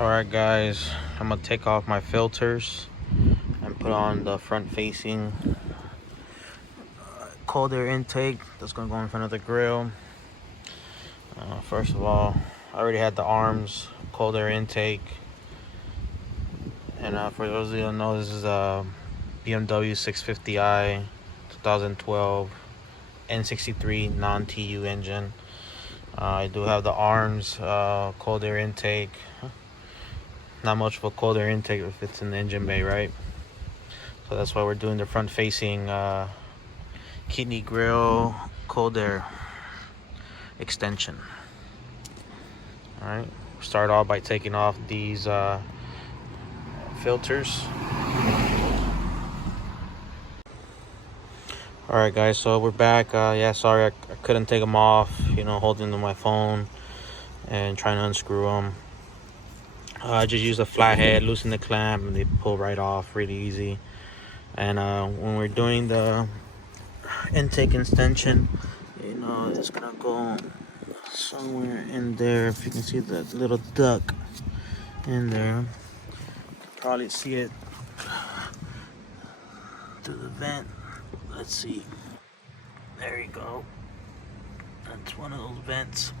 Alright guys, I'm gonna take off my filters and put on the front facing cold air intake that's gonna go in front of the grill. First of all, I already had the arms cold air intake, and for those of you who know, this is a BMW 650i 2012 N63 non-TU engine. I do have the arms cold air intake. Not much of a cold air intake if it's in the engine bay, right? So that's why we're doing the front facing kidney grill cold air extension. All right, start off by taking off these filters. All right guys, so we're back. Yeah, sorry I couldn't take them off, holding to my phone and trying to unscrew them. I just use a flathead, loosen the clamp, and they pull right off really easy. And when we're doing the intake extension, it's gonna go somewhere in there. If you can see that little duct in there, you can probably see it through the vent. Let's see. There you go. That's one of those vents.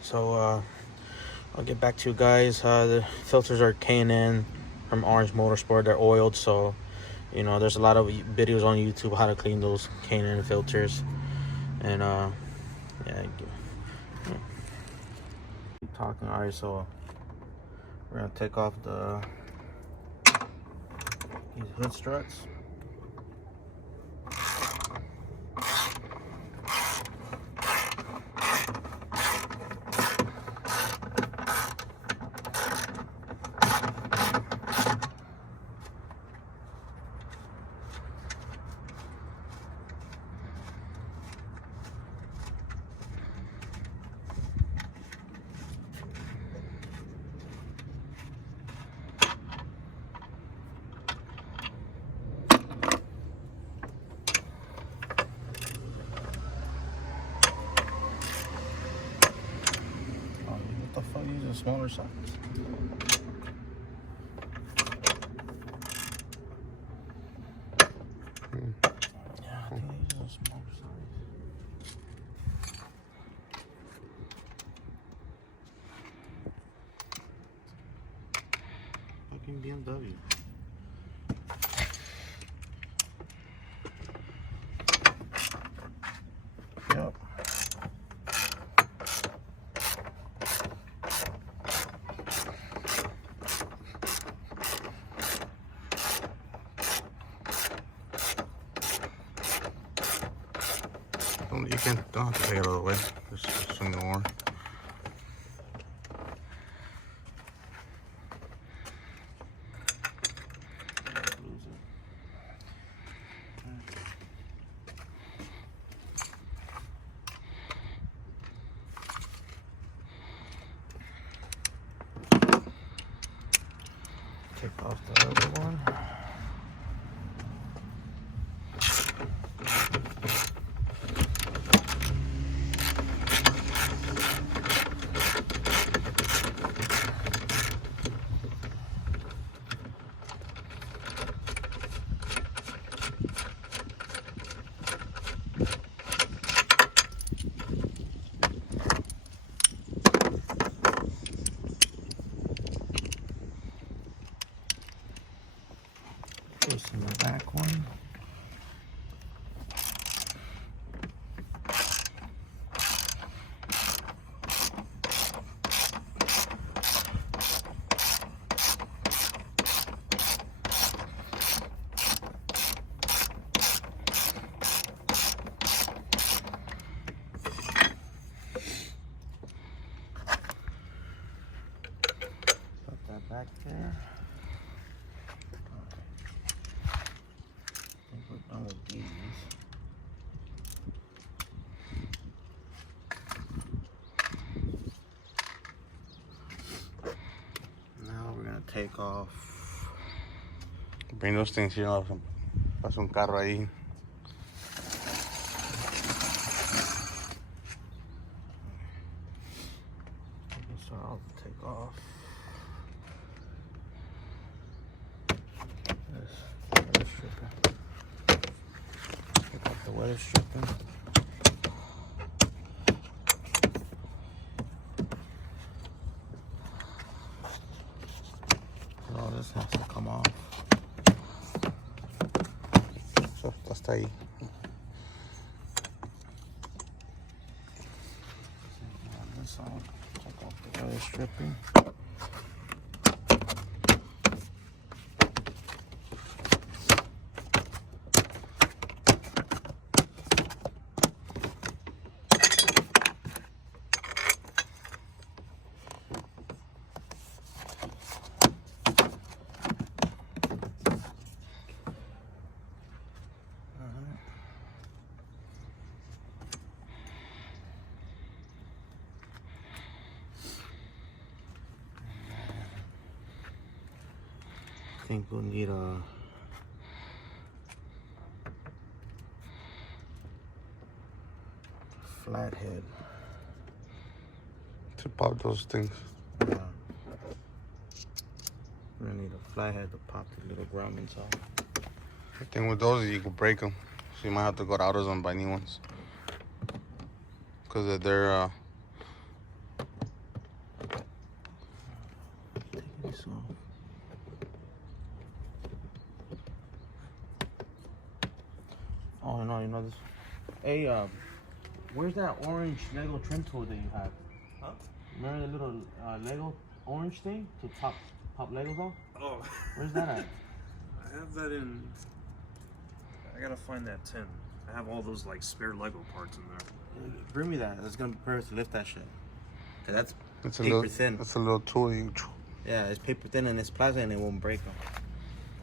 So I'll get back to you guys. The filters are K&N from Orange Motorsport. They're oiled, so there's a lot of videos on YouTube how to clean those K&N filters. And yeah. Keep talking. All right, so we're gonna take off these hood struts. Use a smaller size. Yeah, I think I use a smaller size. Fucking BMW. Yep. You don't have to take it all the way, just some more. Take off the other one. Loosen the back one. Put that back there. All of these. Now we're gonna take off. Bring those things here. Pasa un carro ahí. So I'll take off this weather stripping. Take off the weather stripping. All this has to come off. So, hasta ahí. This on. Take off the weather stripping. I think we'll need a flathead. To pop those things. Yeah. We're gonna need a flathead to pop the little grommets off. The thing with those is you can break them. So you might have to go to AutoZone and buy new ones. Because they're Take this off. Oh no, you know this. Hey, where's that orange Lego trim tool that you have? Huh? Remember the little Lego orange thing to pop Legos off? Oh. Where's that at? I have that in. I gotta find that tin. I have all those like spare Lego parts in there. Bring me that. That's gonna be perfect to lift that shit. Cause that's it's a paper little thin. It's a little tool you. Yeah, it's paper thin and it's plastic and it won't break them.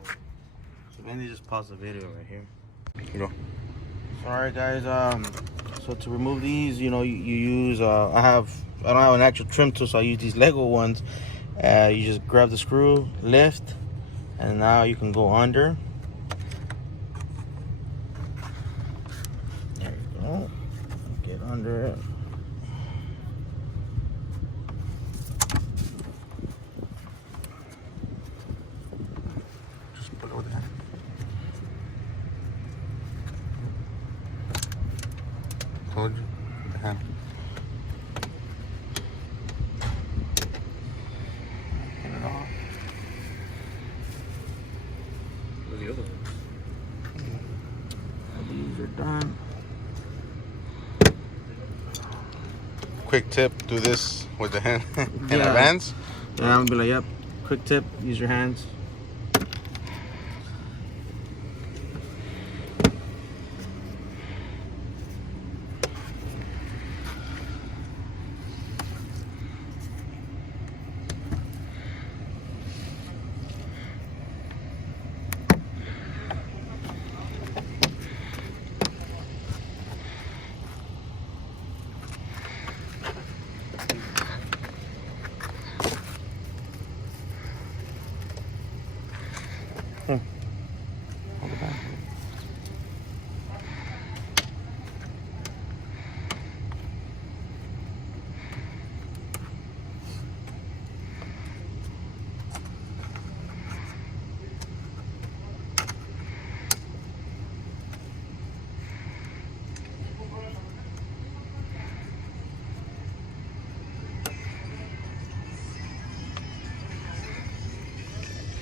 So maybe just pause the video right here. You know. Alright guys, so to remove these, you know, you use I don't have an actual trim tool, so I use these Lego ones. You just grab the screw, lift, and now you can go under. There you go. Get under it. Just put it over there. Told you. The hand. Get it off. Where's the other one? These are done. Quick tip: do this with the hand in Yeah. advance. Yeah, I'm gonna be like, yep. Quick tip: use your hands.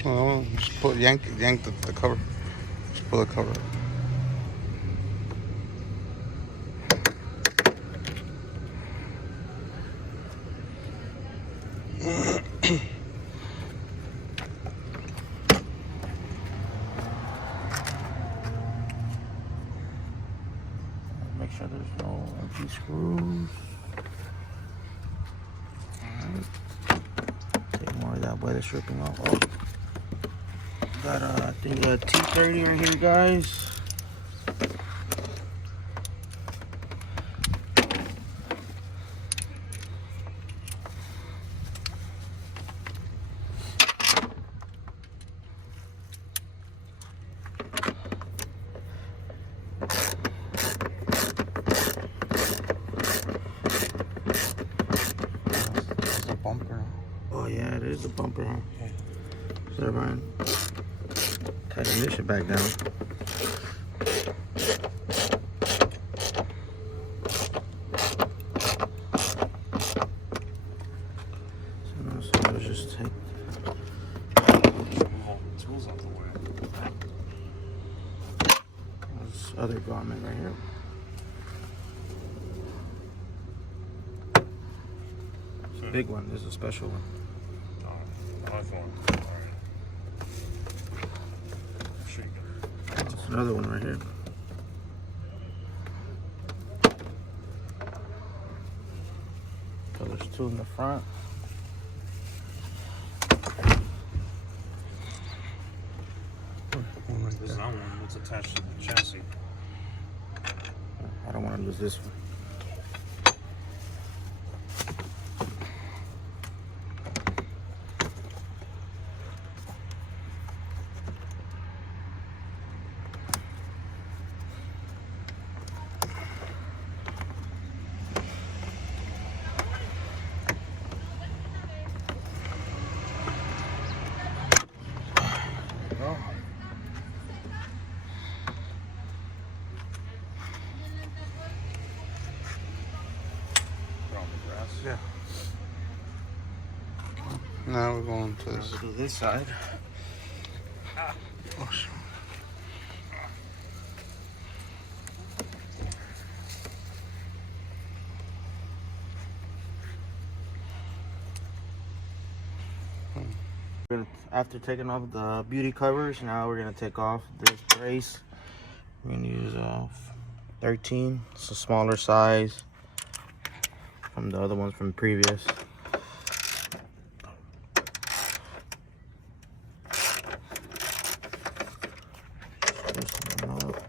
Oh, just yank the cover. Just pull the cover up. Make sure there's no empty screws. Alright. Take more of that weather stripping off. Oh. Got I think a T30 right here, guys. bumper. Oh yeah, it is a bumper, huh? Yeah. So Ryan, tighten this shit back down. So let's just take Move all the tools out the way. this other garment right here. It's a big one. This is a special one. Oh, nice one. Alright. Shake it. There's another one right here. So there's two in the front. This is that one that's attached to the chassis. I don't want to lose this one. Yeah. Now we're going to this. To this side. Oh, shit. After taking off the beauty covers, now we're gonna take off this brace. We're gonna use 13. It's a smaller size from the other ones from previous. Loosen them up.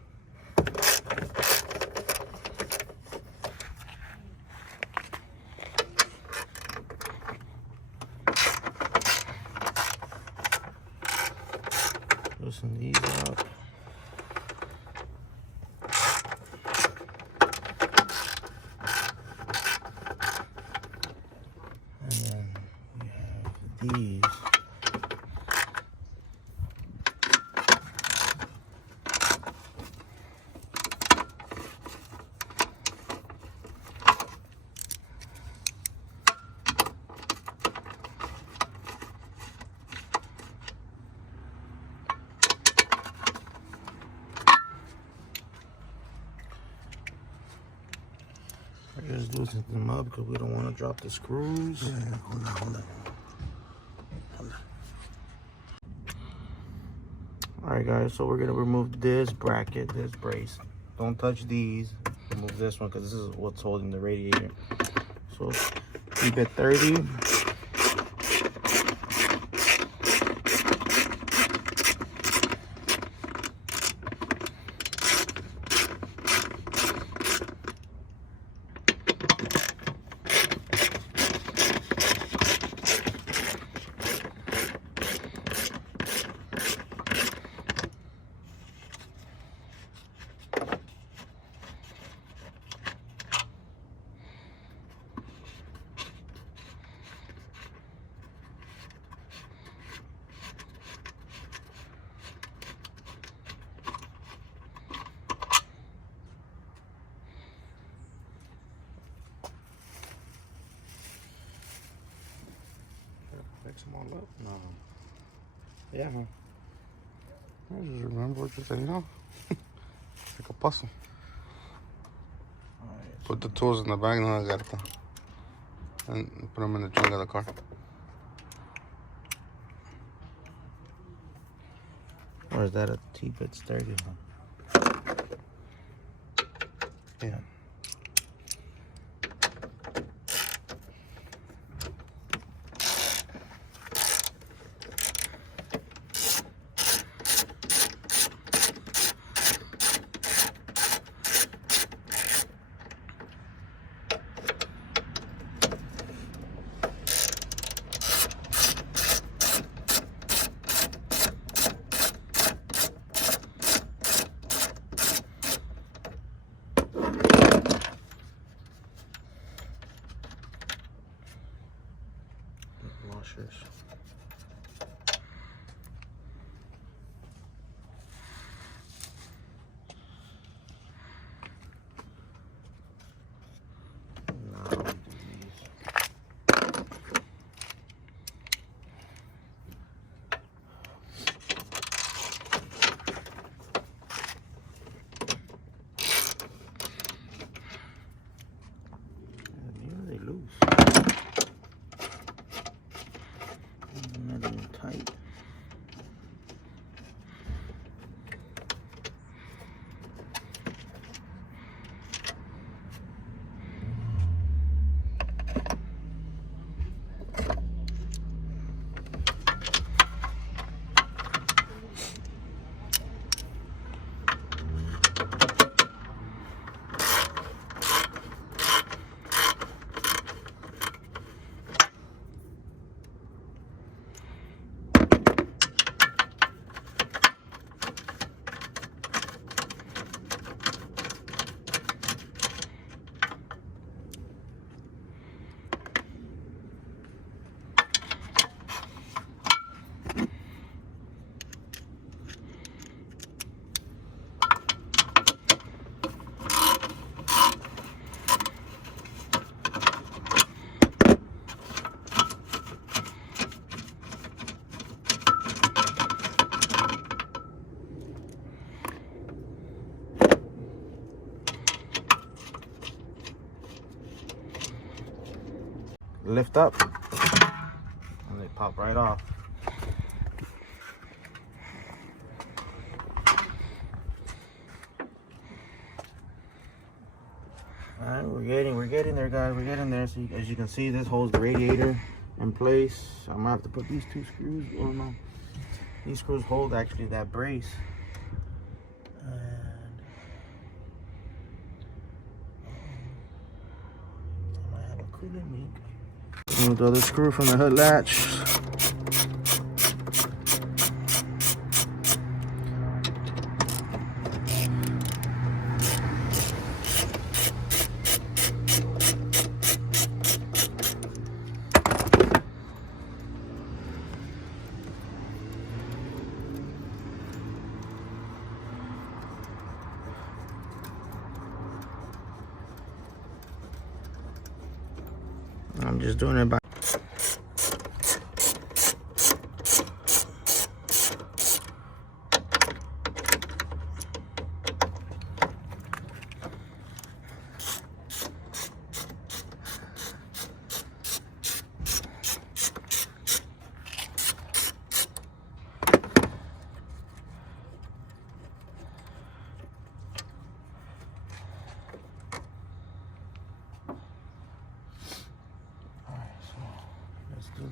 Loosen these up. And then we have these. I just loosen them up because we don't want to drop the screws. Yeah, hold on. Alright guys, so we're going to remove this bracket, this brace. Don't touch these. Remove this one because this is what's holding the radiator. So keep it 30. Fix them all up. No. Yeah, man. I just remember what you said, you know? It's like a puzzle. Alright. Put the tools in the bag, no, I got it. And put them in the trunk of the car. Or is that a T-bit's 30? Huh? Yeah. washers. Tight. Lift up and they pop right off. Alright, we're getting there, guys. We're getting there. So as you can see, this holds the radiator in place. I'm gonna have to put these two screws. Oh no, these screws hold actually that brace. And I might have a coolant leak. Remove the other screw from the hood latch. I'm just doing it by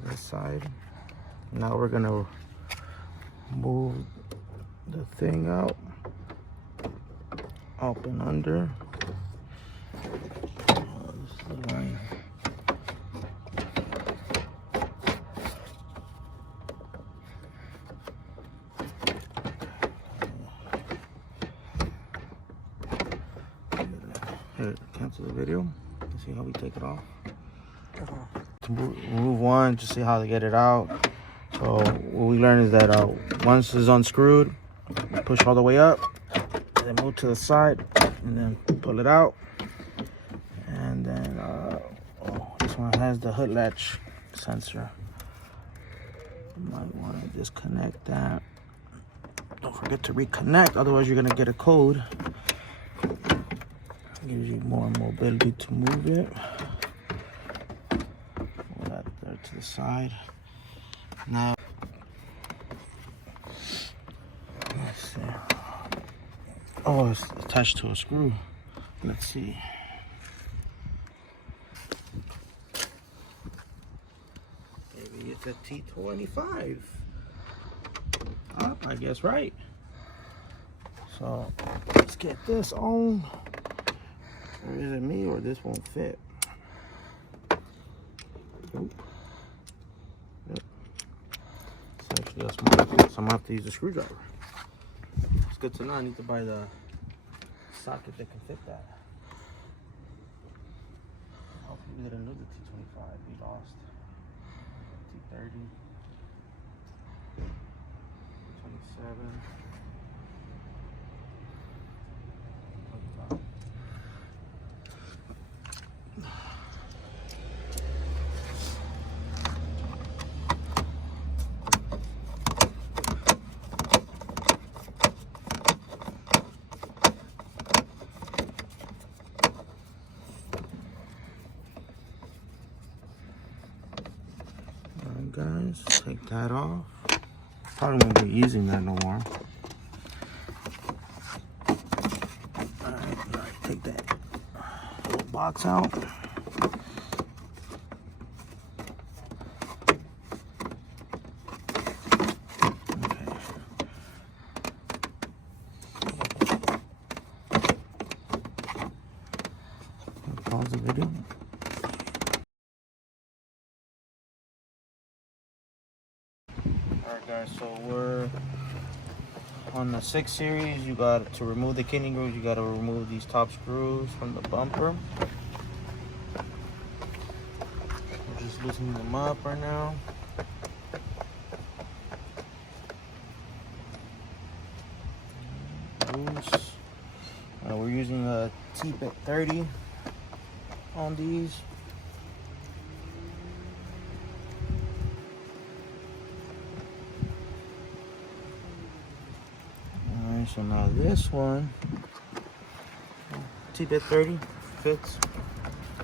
this side. Now we're gonna move the thing out, up and under. This is the line. Here, cancel the video. Let's see how we take it off. To move one to see how to get it out. So what we learned is that once it's unscrewed, push all the way up, and then move to the side, and then pull it out. And then this one has the hood latch sensor. You might want to disconnect that. Don't forget to reconnect, otherwise you're gonna get a code. Gives you more mobility to move it. To the side. Now let's see. Oh, it's attached to a screw. Let's see. Maybe it's a T25. I guess right. So let's get this on. Or is it me, or this won't fit? Nope. Yes, so I'm gonna have to use a screwdriver. It's good to know. I need to buy the socket that can fit that. Hopefully we didn't lose the T25. We lost. 30, 27. Alright guys, take that off. Probably won't be using that no more. Alright, take that little box out. Pause the video. Alright guys, so we're on the 6 series. You got to remove the kidney grooves, you got to remove these top screws from the bumper. We're just loosening them up right now. Loose. We're using a T-Bit 30 on these. Alright, so now this one, T-Bit 30 fits,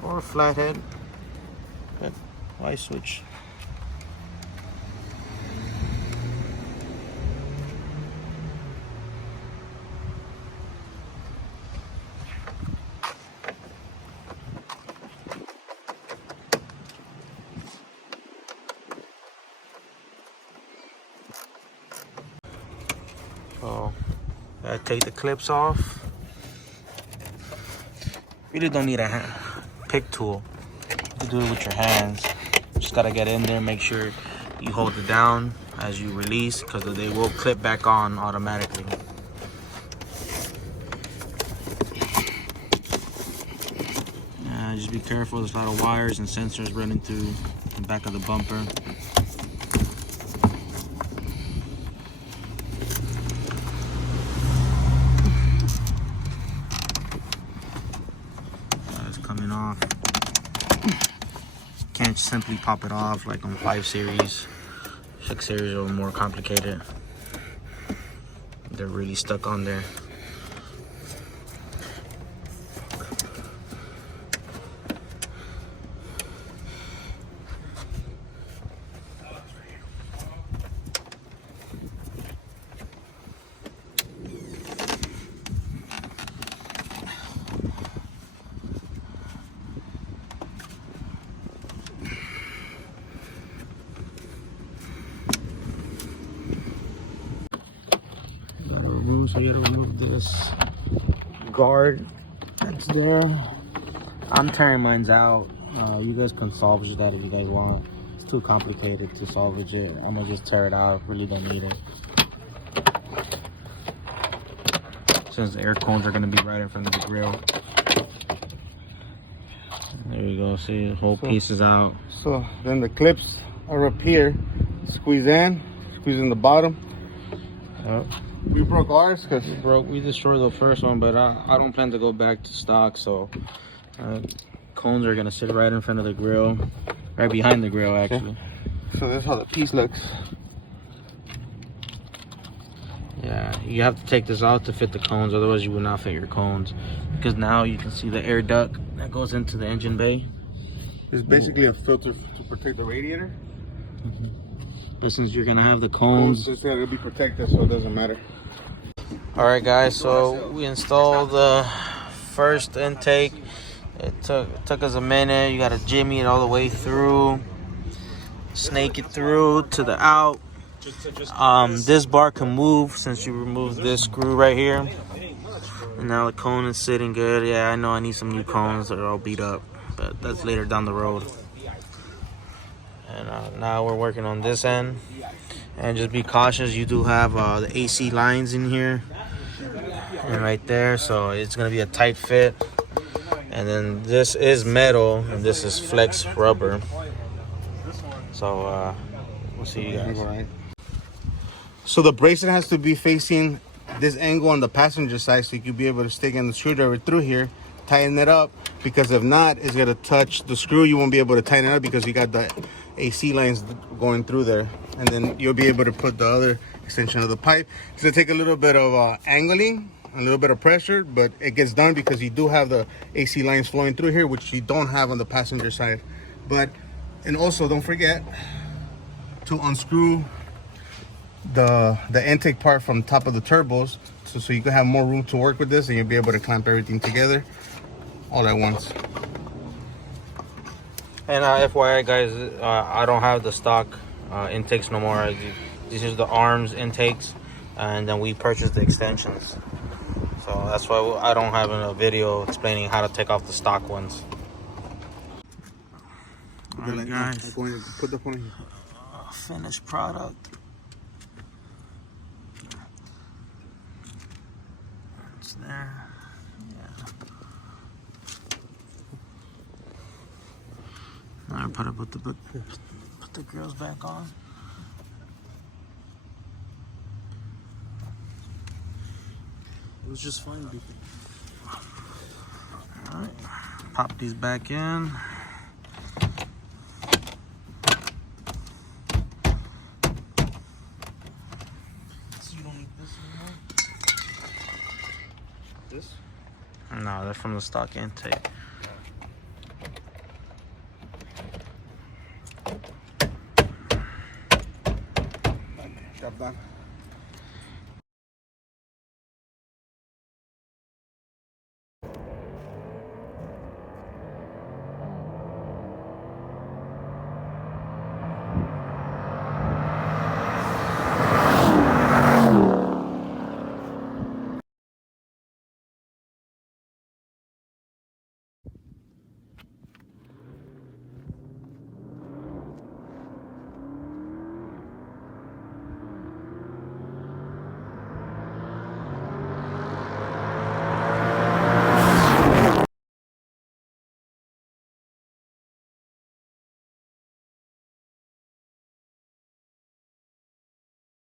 or flathead, but why switch? So take the clips off. Really don't need a pick tool. You can do it with your hands. Just gotta get in there, make sure you hold it down as you release, because they will clip back on automatically. Just be careful, there's a lot of wires and sensors running through the back of the bumper. Coming off. Can't simply pop it off like on 5 series. 6 series are more complicated. They're really stuck on there. So you gotta remove this guard that's there. I'm tearing mine out. You guys can salvage that if you guys want. It's too complicated to salvage it. I'm gonna just tear it out. Really don't need it. Since the air cones are gonna be right in front of the grill. There you go. See, the whole piece is out. So then the clips are up here. Squeeze in the bottom. Yep. We broke ours because We destroyed the first one, but I don't plan to go back to stock, so cones are gonna sit right in front of the grill, right behind the grill actually. Okay. So that's how the piece looks. Yeah, you have to take this out to fit the cones, otherwise you will not fit your cones. Because now you can see the air duct that goes into the engine bay. It's basically a filter to protect the radiator. But since you're gonna have the cones, it's gotta be protected, so it doesn't matter. all right guys, so we installed the first intake. It took us a minute. You gotta jimmy it all the way through, snake it through to the out. This bar can move since you removed this screw right here, and now the cone is sitting good. Yeah, I know I need some new cones. They're all beat up, but that's later down the road. And now we're working on this end, and just be cautious. You do have the AC lines in here and right there, so it's gonna be a tight fit. And then this is metal and this is flex rubber, so We'll see you guys. All right. So the bracelet has to be facing this angle on the passenger side, so you can be able to stick in the screwdriver through here, tighten it up, because if not, it's gonna touch the screw. You won't be able to tighten it up because you got the AC lines going through there, and then you'll be able to put the other extension of the pipe. It's gonna take a little bit of angling, a little bit of pressure, but it gets done because you do have the AC lines flowing through here, which you don't have on the passenger side. And also don't forget to unscrew the intake part from top of the turbos, so you can have more room to work with this, and you'll be able to clamp everything together all at once. And FYI guys, I don't have the stock intakes no more. This is the arms intakes, and then we purchased the extensions. So that's why I don't have a video explaining how to take off the stock ones. Alright guys, Put the phone in here. Finished product. It's there. Yeah. Alright, put the grills back on. It was just fine before. Alright, pop these back in. So you don't need this anymore? This? No, they're from the stock intake. Job done.